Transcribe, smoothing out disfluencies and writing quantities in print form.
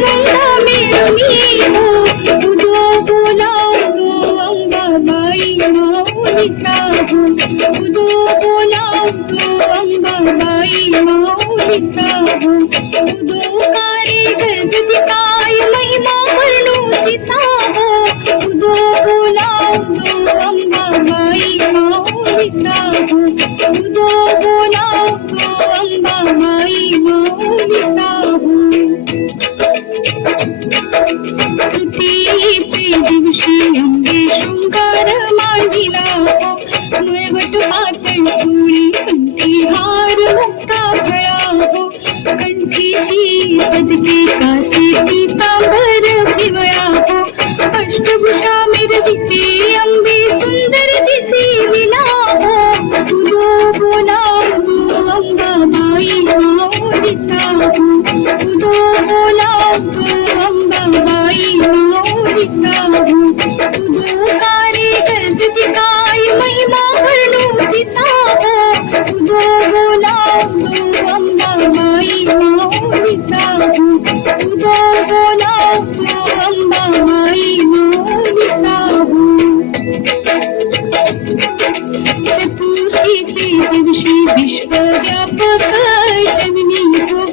मुंडा मिळुनी हो उदो बोलावतो अंबाबाई माऊलीचा हो उदो बोलावतो अंबाबाई माऊलीचा हो उदो कारे गरजती काय महिमा वर्णू तिचा हो उदो बोलावतो अंबाबाई माऊलीचा हो उदो बोलावतो अंबाबाई माऊलीचा हो तृतीयेचे दिवशी अंबे शृंगार मांडिला हो मळवट पातळ चुळी कंठी हार मुक्ता फळा हो कंठीची पदके कासे पीतांबर पिवळा हो अष्टभुजा मिरविते अंबे सुंदर दिसे विना हो उदो बोलावतो अंबाबाई माऊलीचा हो उदो बोलावतो अंबाबाई माऊलीचा हो उदो कारे गरजती काय महिमा वर्णू तिचा हो उदो बोलावतो अंबाबाई माऊलीचा हो उदो बोलावतो अंबाबाई माऊलीचा हो चतुर्थीचे दिवशी विश्वव्यापक जननी हो